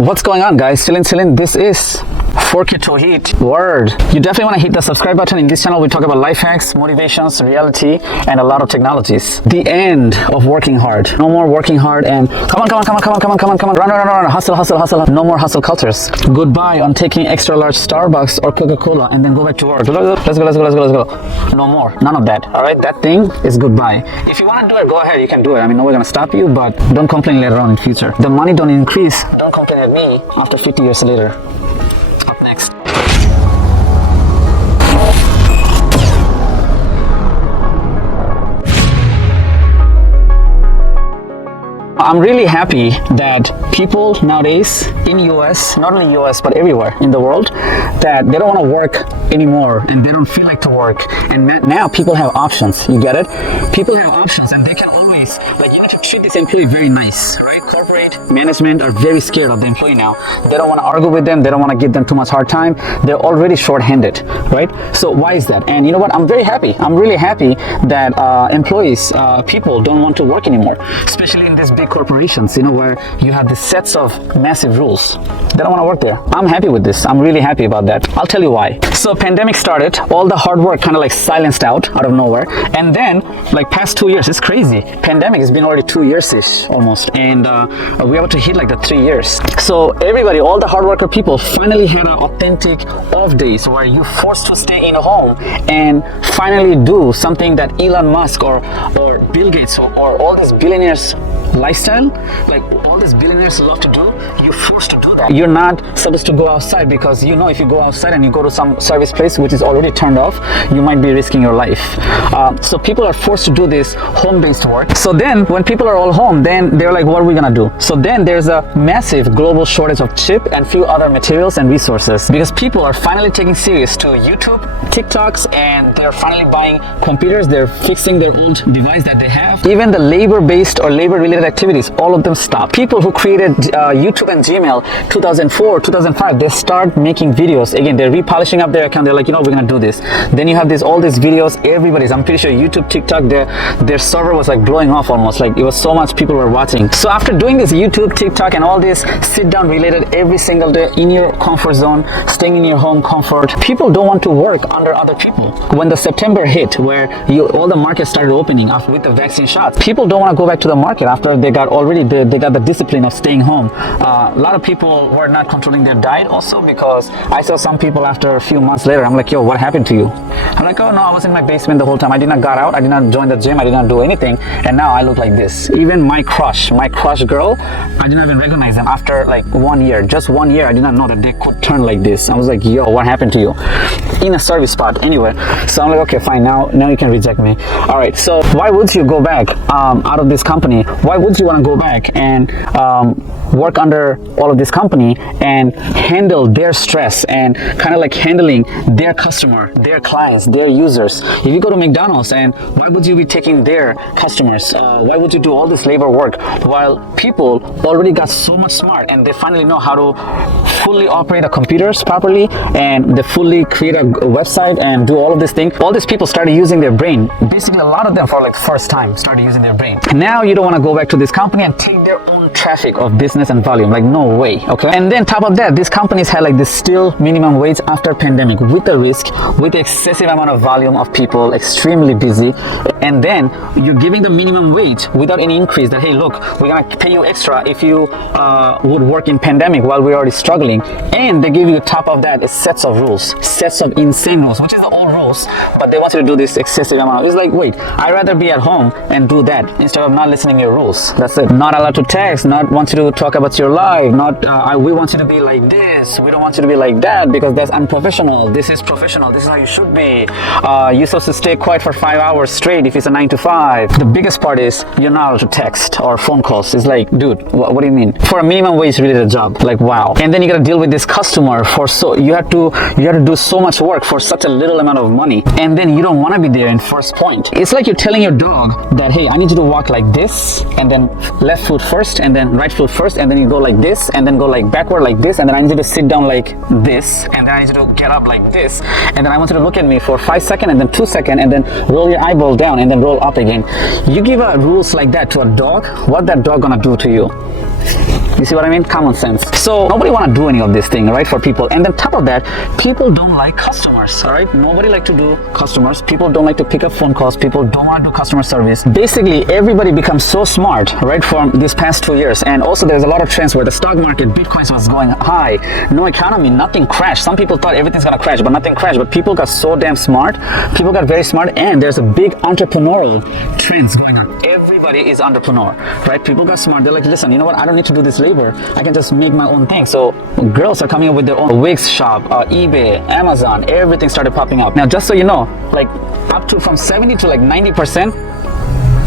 What's going on, guys? Chillin'. This is 4K to hit word. You definitely want to hit the subscribe button. In this channel we talk about life hacks, motivations, reality, and a lot of technologies. The end of working hard. No more working hard and come on, run, hustle. No more hustle cultures. Goodbye on taking extra large Starbucks or Coca-Cola and then go back to work. Let's go. No more, none of that. All right, that thing is goodbye. If you want to do it, go ahead, you can do it. I mean, nobody's gonna stop you, but don't complain later on in future. The money don't increase, don't complain at me after 50 years later. Up next. I'm really happy that people nowadays in US, not only US but everywhere in the world, that they don't want to work anymore and they don't feel like to work. And now people have options. You get it? People have options and they can always, like, you have to treat this employee very nice, right? Corporate management are very scared of the employee now. They don't want to argue with them. They don't want to give them too much hard time. They're already short-handed, right? So why is that? And you know what? I'm very happy. I'm really happy that employees, people don't want to work anymore, especially in this big corporations, you know, where you have these sets of massive rules. They don't want to work there. I'm happy with this. I'm really happy about that. I'll tell you why. So pandemic started, all the hard work kind of like silenced out of nowhere, and then like past 2 years, it's crazy. Pandemic has been already 2 years-ish almost, and we're able to hit like the 3 years. So everybody, all the hard worker people finally had an authentic off days where you forced to stay in home and finally do something that Elon Musk or Bill Gates or all these billionaires lifestyle, like all these billionaires love to do. You're forced to do that. You're not supposed to go outside because you know if you go outside and you go to some service place which is already turned off, you might be risking your life. So people are forced to do this home-based work. So then when people are all home, then they're like, what are we gonna do? So then there's a massive global shortage of chip and few other materials and resources because people are finally taking serious to YouTube, TikToks, and they're finally buying computers. They're fixing their old device that they have. Even the labor-based or labor-related activities, all of them stop. People who created YouTube and Gmail 2004, 2005, they start making videos. Again, they're repolishing up their account. They're like, you know, we're gonna do this. Then you have all these videos. Everybody's, I'm pretty sure YouTube, TikTok, their server was like blowing off almost. Like it was so much people were watching. So after doing this YouTube, TikTok, and all this sit down related every single day in your comfort zone, staying in your home comfort, people don't want to work under other people. When the September hit, where all the markets started opening after with the vaccine shots, people don't want to go back to the market after they got the discipline of staying home. A lot of people were not controlling their diet also, because I saw some people after a few months later, I'm like, yo, what happened to you? I'm like, oh no, I was in my basement the whole time. I did not got out. I did not join the gym. I did not do anything. And now I look like this. Even my crush girl, I did not even recognize them after like 1 year. Just 1 year, I did not know that they could turn like this. I was like, yo, what happened to you? In a service spot anyway. So I'm like, okay, fine, now you can reject me. All right, so why would you go back out of this company? Why would you want to go back and work under all of this company and handle their stress and kind of like handling their customer, their clients, their users? If you go to McDonald's, and why would you be taking their customers? Why would you do all this labor work while people already got so much smart and they finally know how to fully operate a computers properly, and they fully create a website and do all of this thing? All these people started using their brain. Basically, a lot of them for like the first time started using their brain. Now you don't want to go back to this company and take their own traffic of business and volume. Like, no way. Okay. And then top of that, these companies had like this still minimum wage after pandemic, with the risk, with the excessive amount of volume of people, extremely busy. And then you're giving the minimum wage without any increase, that hey, look, we're gonna pay you extra if you would work in pandemic while we're already struggling. And they give you top of that is sets of rules, sets of insane rules, which is the old rules, but they want you to do this excessive amount. It's like, wait, I'd rather be at home and do that instead of not listening to your rules. That's it. Not allowed to text, not want you to talk about your life, not we want you to be like this, we don't want you to be like that because that's unprofessional. This is professional. This is how you should be. You're supposed to stay quiet for 5 hours straight if it's a 9 to 5. The biggest part is you're not allowed to text or phone calls. It's like, dude, what do you mean? For a minimum wage related job, like, wow. And then you gotta deal with this customer for you have to do so much work for such a little amount of money, and then you don't want to be there in first point. It's like you're telling your dog that, hey, I need you to walk like this, and then left foot first, and then right foot first, and then you go like this, and then go like backward like this, and then I need you to sit down like this, and then I need you to get up like this, and then I want you to look at me for 5 seconds, and then 2 seconds, and then roll your eyeball down, and then roll up again. You give rules like that to a dog, what that dog gonna do to you? You see what I mean? Common sense. So nobody want to do any of this thing, right, for people. And then top of that, people don't like customers, all right? Nobody like to do customers. People don't like to pick up phone calls. People don't want to do customer service. Basically, everybody becomes so smart, right, from these past 2 years. And also there's a lot of trends where the stock market, Bitcoin was going high, no economy, nothing crashed. Some people thought everything's gonna crash, but nothing crashed. But people got so damn smart. People got very smart, and there's a big entrepreneurial trends going on. Everybody is entrepreneur, right? People got smart. They're like, listen, you know what? I don't need to do this labor. I can just make my own thing. So girls are coming up with their own wigs shop, eBay, Amazon, everything started popping up. Now, just so you know, like up to from 70 to like 90%,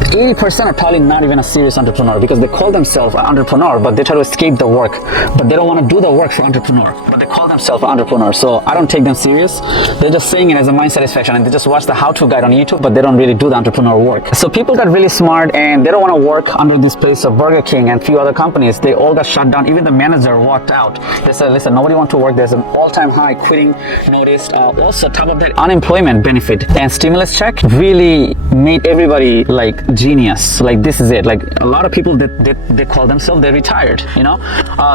80% are probably not even a serious entrepreneur, because they call themselves an entrepreneur, but they try to escape the work, but they don't want to do the work for entrepreneur, but they call themselves an entrepreneur. So I don't take them serious. They're just saying it as a mind satisfaction, and they just watch the how-to guide on YouTube, but they don't really do the entrepreneur work. So people got really smart, and they don't want to work under this place of Burger King and few other companies. They all got shut down. Even the manager walked out. They said, listen, nobody wants to work. There's an all-time high quitting noticed. Also, top of that, unemployment benefit and stimulus check really made everybody like genius. Like, this is it. Like, a lot of people that they call themselves, they're retired, you know.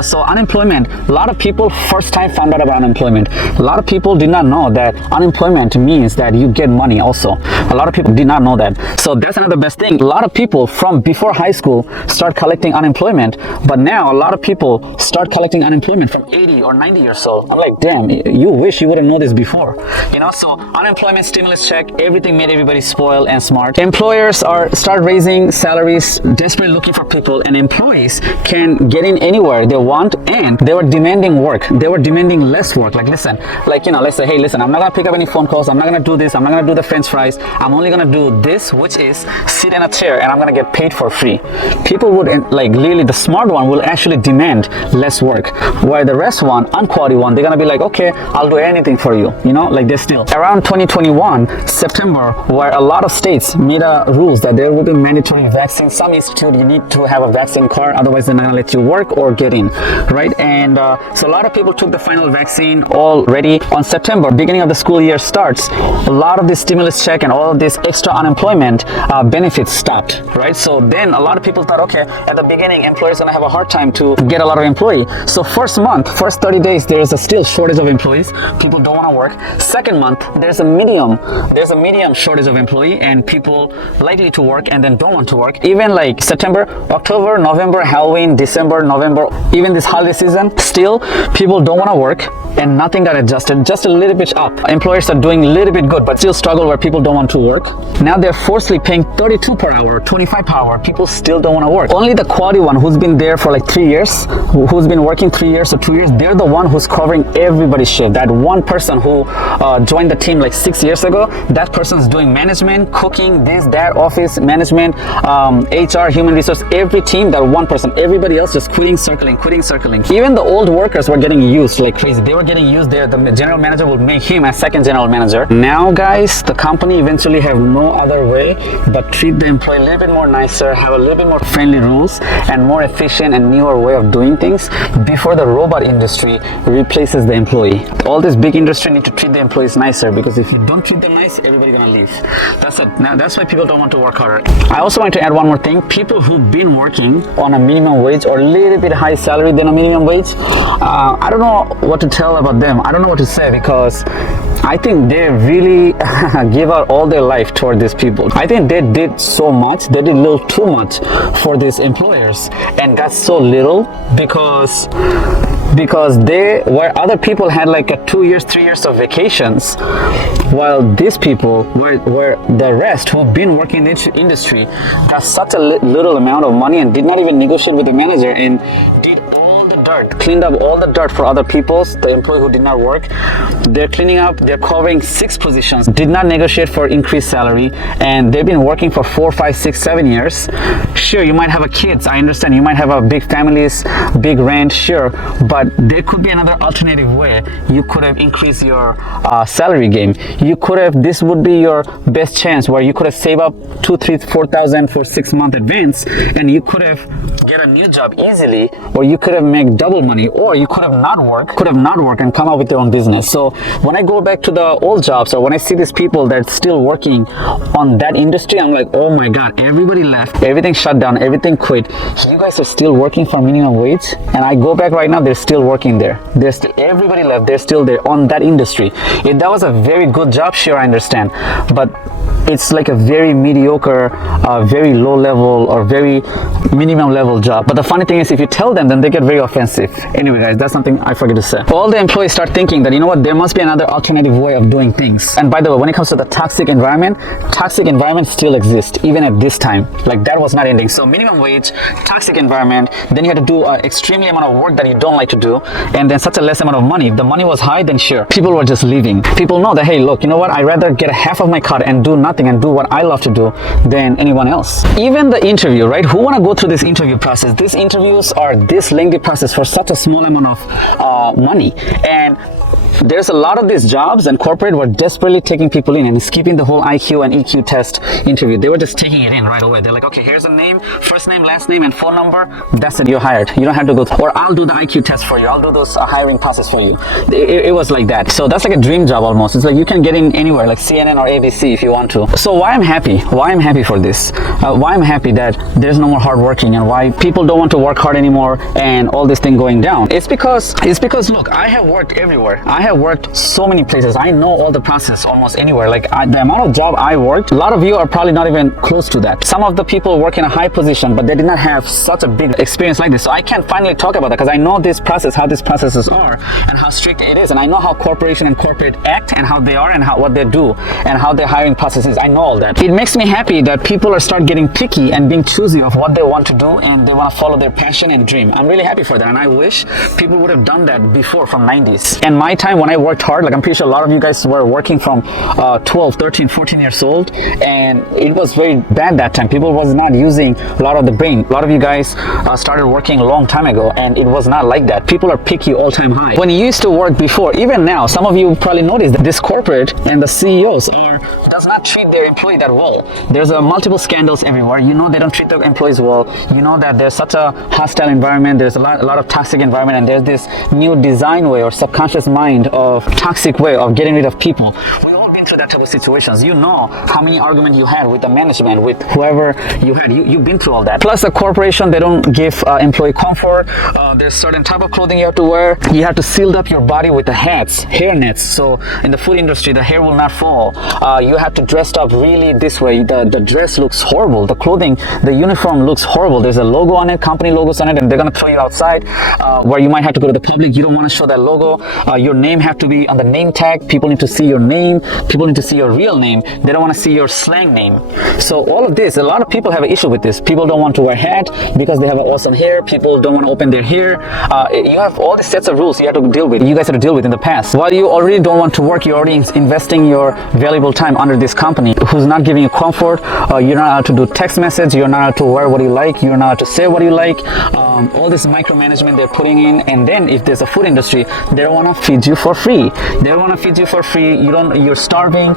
So unemployment, a lot of people first time found out about unemployment. A lot of people did not know that unemployment means that you get money also. A lot of people did not know that. So that's another best thing. A lot of people from before high school start collecting unemployment, but now a lot of people start collecting unemployment from 80 or 90 years old. I'm like, damn, you wish you would have known this before, you know. So unemployment, stimulus check, everything made everybody spoiled and smart. Employers start raising salaries, desperately looking for people, and employees can get in anywhere they want, and they were demanding work. They were demanding less work. Like, listen, like, you know, let's say, hey, listen, I'm not gonna pick up any phone calls. I'm not gonna do this. I'm not gonna do the French fries. I'm only gonna do this, which is sit in a chair, and I'm gonna get paid for free. People would, like, really, the smart one will actually demand less work, while the rest one, unquality one, they're gonna be like, okay, I'll do anything for you, you know. Like, they're still around 2021 September, where a lot of states made rules that there will be mandatory vaccine. Some institute, you need to have a vaccine card, otherwise they're not gonna let you work or get in, right? And so a lot of people took the final vaccine already. On September, beginning of the school year starts, a lot of this stimulus check and all of this extra unemployment benefits stopped, right? So then a lot of people thought, okay, at the beginning, employers gonna have a hard time to get a lot of employee. So first month, first 30 days, there's a still shortage of employees. People don't wanna work. Second month, there's a medium shortage of employee, and people likely to work and then don't want to work. Even like September, October, November, Halloween, December, November, even this holiday season, still people don't want to work, and nothing got adjusted, just a little bit up. Employers are doing a little bit good, but still struggle where people don't want to work. Now they're forcefully paying 32 per hour, 25 per hour. People still don't want to work. Only the quality one who's been there for like 3 years, who's been working 3 years or 2 years, they're the one who's covering everybody's shift. That one person who joined the team like 6 years ago, that person's doing management, cooking, this, that, office management, HR, human resource, every team, that one person. Everybody else just quitting, circling. Even the old workers were getting used like crazy. They were getting used there. The general manager would make him a second general manager. Now, guys, the company eventually have no other way but treat the employee a little bit more nicer, have a little bit more friendly rules, and more efficient and newer way of doing things before the robot industry replaces the employee. All this big industry need to treat the employees nicer, because if you don't treat them nice, everybody's gonna leave. That's it. Now, that's why people don't want to work harder. I also want to add one more thing. People who've been working on a minimum wage or a little bit high salary than a minimum wage, I don't know what to tell about them. I don't know what to say, because I think they really give out all their life toward these people. I think they did so much, they did a little too much for these employers and got so little, because they, where other people had like a 2 years, 3 years of vacations, while these people were the rest who've been working in the industry got such a little amount of money and did not even negotiate with the manager, and did all the dirt, cleaned up all the dirt for other people's, the employee who did not work. They're cleaning up, they're covering 6 positions, did not negotiate for increased salary, and they've been working for 4, 5, 6, 7 years. Sure, you might have a kids, I understand, you might have a big families, big rent, sure, but there could be another alternative way. You could have increased your salary game. You could have, this would be your best chance where you could have saved up 2, 3, 4,000 for 6 month advance, and you could have get a new job easily, or you could have made make double money, or you could have not worked and come up with your own business. So when I go back to the old jobs, or when I see these people that are still working on that industry, I'm like, oh my god, everybody left, everything shut down, everything quit. You guys are still working for minimum wage. And I go back right now, they're still working there. Everybody left, they're still there on that industry. If that was a very good job, sure, I understand, but it's like a very mediocre, very low level or very minimum level job. But the funny thing is, if you tell them, then they get very offensive. Anyway guys, that's something I forget to say. All the employees start thinking that, you know what, there must be another alternative way of doing things. And by the way, when it comes to the toxic environment still exists even at this time. Like, that was not ending. So minimum wage, toxic environment, then you had to do an extremely amount of work that you don't like to do, and then such a less amount of money. If the money was high, then sure, people were just leaving. People know that, hey, look, you know what, I'd rather get a half of my cut and do nothing and do what I love to do than anyone else. Even the interview, right? Who want to go through this interview process? These interviews are this lengthy process for such a small amount of money. And there's a lot of these jobs, and corporate were desperately taking people in and skipping the whole IQ and EQ test interview. They were just taking it in right away. They're like, okay, here's a name, first name, last name, and phone number. That's it, you're hired. You don't have to go or I'll do the IQ test for you. I'll do those hiring process for you. It was like that. So that's like a dream job almost. It's like you can get in anywhere, like CNN or ABC if you want to. So why I'm happy for this, why I'm happy that there's no more hard working, and why people don't want to work hard anymore, and all this thing going down. It's because look, I have worked everywhere. I have worked so many places. I know all the process almost anywhere. Like, the amount of job I worked, a lot of you are probably not even close to that. Some of the people work in a high position, but they did not have such a big experience like this. So I can finally talk about that because I know this process, how these processes are, and how strict it is, and I know how corporation and corporate act, and how they are, and what they do, and how their hiring process is. I know all that. It makes me happy that people are start getting picky and being choosy of what they want to do, and they want to follow their passion and dream. I'm really happy for that, and I wish people would have done that before, from 90s. And my time when I worked hard, like, I'm pretty sure a lot of you guys were working from 12, 13, 14 years old, and it was very bad that time. People was not using a lot of the brain. A lot of you guys started working a long time ago, and it was not like that. People are picky all time high. When you used to work before, even now, some of you probably noticed that this corporate and the CEOs does not treat their employee that well. There's multiple scandals everywhere. You know, they don't treat their employees well. You know that there's such a hostile environment. There's a lot of toxic environment, and there's this new design way or subconscious mind of toxic way of getting rid of people. We all been through that type of situations. You know how many arguments you had with the management, with whoever you had. You've been through all that. Plus, the corporation, they don't give employee comfort. There's certain type of clothing you have to wear. You have to seal up your body with the hats, hair nets. So in the food industry, the hair will not fall. You have to dress up really this way. The dress looks horrible. The clothing, the uniform looks horrible. There's a logo on it, company logos on it, and they're gonna throw you outside where you might have to go to the public. You don't want to show that logo. Your name have to be on the name tag. People need to see your name. People need to see your real name. They don't want to see your slang name. So all of this, a lot of people have an issue with this. People don't want to wear hat because they have an awesome hair. People don't want to open their hair. You have all these sets of rules you have to deal with. You guys have to deal with in the past. While you already don't want to work, you're already investing your valuable time under this company who's not giving you comfort. You're not allowed to do text message. You're not allowed to wear what you like. You're not allowed to say what you like. All this micromanagement they're putting in. And then if there's a food industry, they don't want to feed you for free. They don't want to feed you for free. You're starving.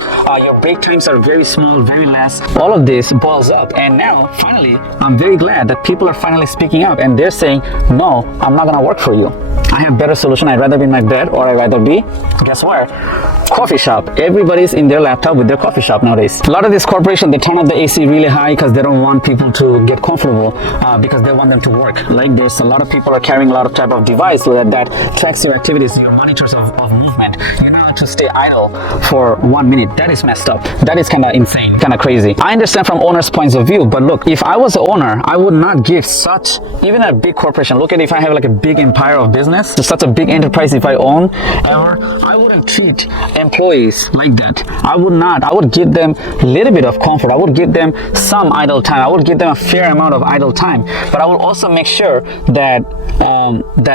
Your break times are very small, very less. All of this boils up. And now, finally, I'm very glad that people are finally speaking up, and they're saying, no, I'm not gonna work for you. I have better solution. I'd rather be in my bed, or I'd rather be, guess where? Coffee shop. Everybody's in their laptop with their coffee shop nowadays. A lot of these corporations, they turn up the AC really high because they don't want people to get comfortable, because they want them to work. Like, there's a lot of people are carrying a lot of type of device so that tracks your activities, your monitors of movement. You're not to stay idle for 1 minute. That is messed up. That is kind of insane, kind of crazy. I understand from owner's points of view, but look, if I was the owner, I would not give such, even a big corporation, look at if I have like a big empire of business, such a big enterprise if I own ever, I wouldn't treat employees like that. I would not. I would give them a little bit of comfort. I would give them some idle time. I would give them a fair amount of idle time, but I will also make sure that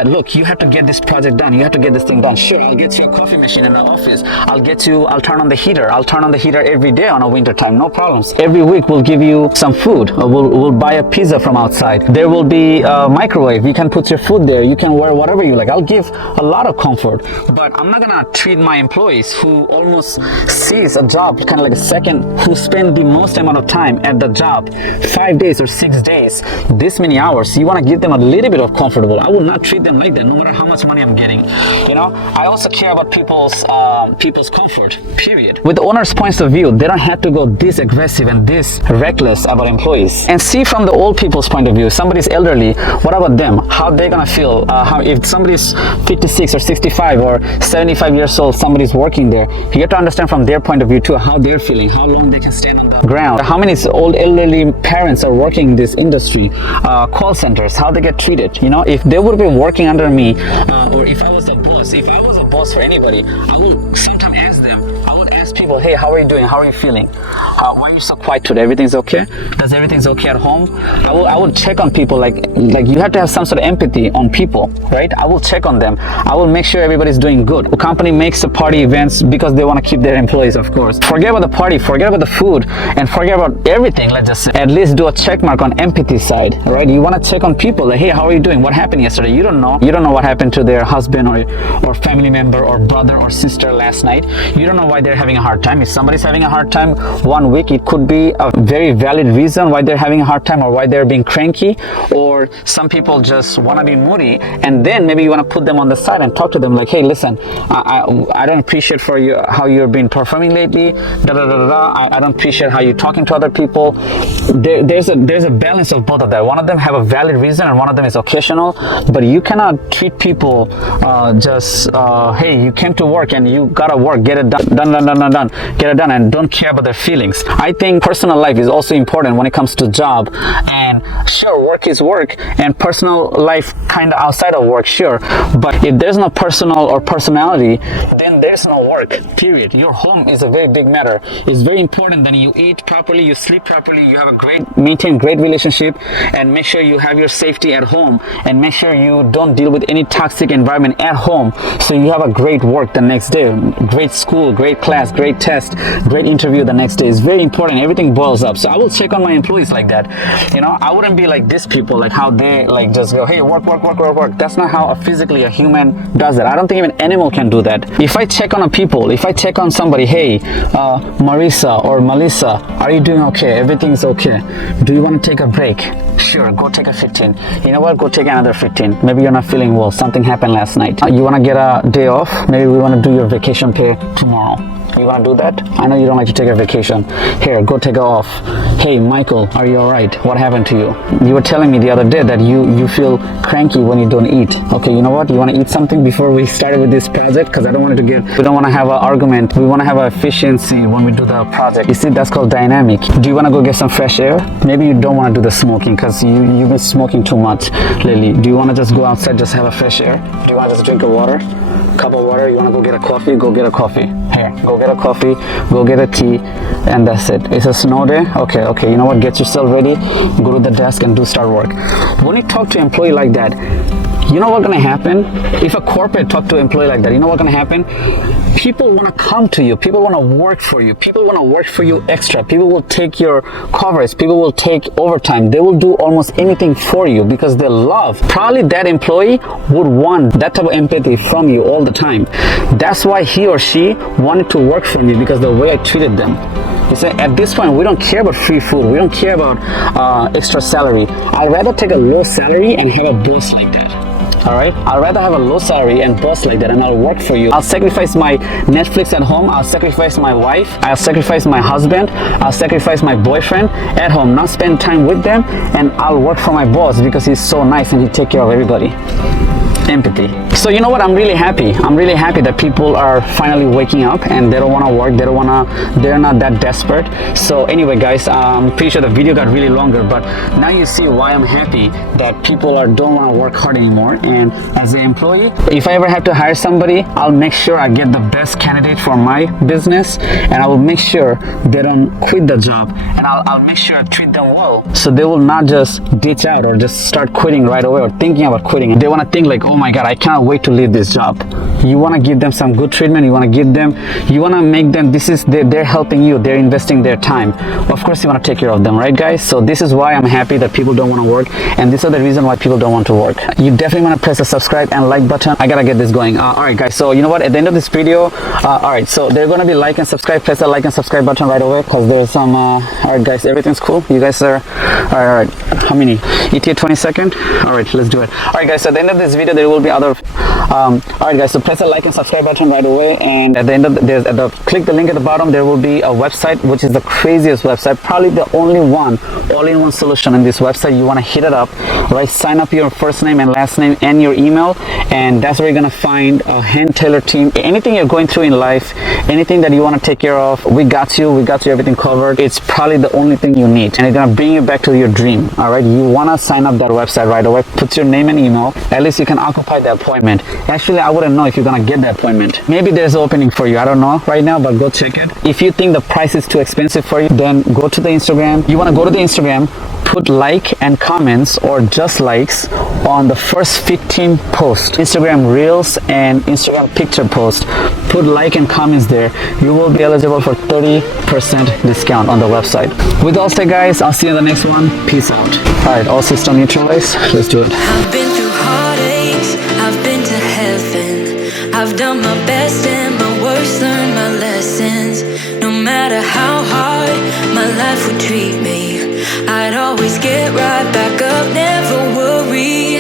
look, you have to get this project done. You have to get this thing done. Sure, I'll get you a coffee machine in the office. I'll turn on the heater. I'll turn on the heater every day on a winter time. No problems. Every week we'll give you some food. We'll buy a pizza from outside. There will be a microwave. You can put your food there. You can wear whatever you like. I'll give a lot of comfort, but I'm not gonna treat my employees who almost sees a job kind of like a second, who spend the most amount of time at the job, 5 days or 6 days, this many hours. You want to give them them a little bit of comfortable. I will not treat them like that, no matter how much money I'm getting. You know, I also care about people's comfort, period. With the owner's points of view, they don't have to go this aggressive and this reckless about employees. And see from the old people's point of view, somebody's elderly, what about them? How they're gonna feel? How if somebody's 56 or 65 or 75 years old, somebody's working there, you have to understand from their point of view too, how they're feeling, how long they can stand on the ground, how many old elderly parents are working in this industry, call centers, how they get treated. You know, if they would be working under me, or if I was a boss for anybody, I would sometimes ask them, I would ask people, hey, how are you doing? How are you feeling? Why are you so quiet today? Everything's okay? Does everything's okay at home? I would check on people, like you have to have some sort of empathy on people, right? I will check on them. I will make sure everybody's doing good. The company makes the party events because they want to keep their employees, of course. Forget about the party, forget about the food, and forget about everything. Let's just say, at least do a check mark on empathy side, right? You want to check on people, like, hey, how are you doing? What happened yesterday? You don't know what happened to their husband or family member or brother or sister last night. You don't know why they're having a hard time. If somebody's having a hard time one week, it could be a very valid reason why they're having a hard time or why they're being cranky, or some people just want to be moody, and then maybe you want to put them on the side and talk to them like, hey, listen, I don't appreciate for you how you've been performing lately, I don't appreciate how you're talking to other people. There's a balance of both of that. One of them have a valid reason and one of them is occasional, but you cannot treat people hey, you came to work and you gotta work, get it done, get it done, and don't care about their feelings. I think personal life is also important when it comes to job, and sure, work is work and personal life kind of outside of work, sure, but if there's no personal or personality, then there's no work, period. Your home is a very big matter. It's very important that you eat properly, you sleep properly, you have maintain great relationship, and make sure you have your safety at home, and make sure you don't deal with any toxic environment at home, so you have a great work the next day, great school, great class, great test, great interview the next day. It's very important. Everything boils up. So I will check on my employees like that. You know, I wouldn't be like these people, like how they like just go, hey, work. That's not how physically a human does it. I don't think even animal can do that. If I check on a people, if I check on somebody, hey, Marisa or Melissa, are you doing okay? Everything's okay. Do you want to take a break? Sure, go take a 15. You know what? Go take another 15. Maybe you're not feeling well. Something happened last night. You want to get a day off? Maybe we want to do your vacation pay tomorrow. You want to do that? I know you don't like to take a vacation. Here, go take it off. Hey, Michael, are you all right? What happened to you? You were telling me the other day that you feel cranky when you don't eat. Okay, you know what? You want to eat something before we started with this project? Because we don't want to have an argument. We want to have efficiency when we do the project. You see, that's called dynamic. Do you want to go get some fresh air? Maybe you don't want to do the smoking because you've been smoking too much lately. Do you want to just go outside, just have a fresh air? Do you want to just drink a water? Cup of water? You want to go get a coffee? Go get a coffee. Here, go get a coffee, go get a tea, and that's it. It's a snow day. Okay, you know what? Get yourself ready, go to the desk and start work. When you talk to an employee like that, you know what's gonna happen? If a corporate talk to an employee like that, you know what's gonna happen? People want to come to you. People want to work for you. People want to work for you extra. People will take your covers. People will take overtime. They will do almost anything for you because they love. Probably that employee would want that type of empathy from you all the time. That's why he or she wanted to work for me, because the way I treated them. You see, at this point, we don't care about free food. We don't care about extra salary. I'd rather take a low salary and have a boss like that. All right, I'd rather have a low salary and boss like that, and I'll work for you. I'll sacrifice my Netflix at home. I'll sacrifice my wife. I'll sacrifice my husband. I'll sacrifice my boyfriend at home, not spend time with them, and I'll work for my boss because he's so nice and he take care of everybody. Empathy. So you know what? I'm really happy. I'm really happy that people are finally waking up and they don't want to work. They're not that desperate. So anyway, guys, I'm pretty sure the video got really longer, but now you see why I'm happy that people don't want to work hard anymore. And as an employee, if I ever have to hire somebody, I'll make sure I get the best candidate for my business, and I will make sure they don't quit the job, and I'll make sure I treat them well, so they will not just ditch out or just start quitting right away or thinking about quitting. They want to think like, oh my god, I cannot wait to leave this job. You want to give them some good treatment. You want to make them, they're helping you, they're investing their time. Of course you want to take care of them, right guys? So this is why I'm happy that people don't want to work, and this is the reason why people don't want to work. You definitely want to press the subscribe and like button. I gotta get this going. All right guys, so you know what, at the end of this video, all right, so they're gonna be like and subscribe. Press the like and subscribe button right away, because there's some all right guys, everything's cool. You guys are all right. How many ETA 22nd? All right, let's do it. All right guys, so at the end of this video there will be other all right guys, so press the like and subscribe button right away, and at the end of click the link at the bottom. There will be a website which is the craziest website, probably the only one all-in-one solution in this website. You want to hit it up, right? Sign up your first name and last name and your email, and that's where you're gonna find a hand-tailored team. Anything you're going through in life, anything that you want to take care of, we got you everything covered. It's probably the only thing you need, and it's gonna bring you back to your dream. All right, you want to sign up that website right away. Put your name and email. At least you can occupy the appointment. Actually, I wouldn't know if you're gonna get the appointment. Maybe there's an opening for you, I don't know right now, but go check it. If you think the price is too expensive for you, then go to the Instagram. You want to go to the Instagram, put like and comments or just likes on the first 15 posts, Instagram reels and Instagram picture post. Put like and comments there. You will be eligible for 30% discount on the website. With all said guys, I'll see you in the next one. Peace out. All right, all system neutralized. Let's do it. I've been through heartaches, I've been to heaven. I've done my best and my worst, learned my lessons. No matter how hard my life would treat me, I'd always get right back up, never worry.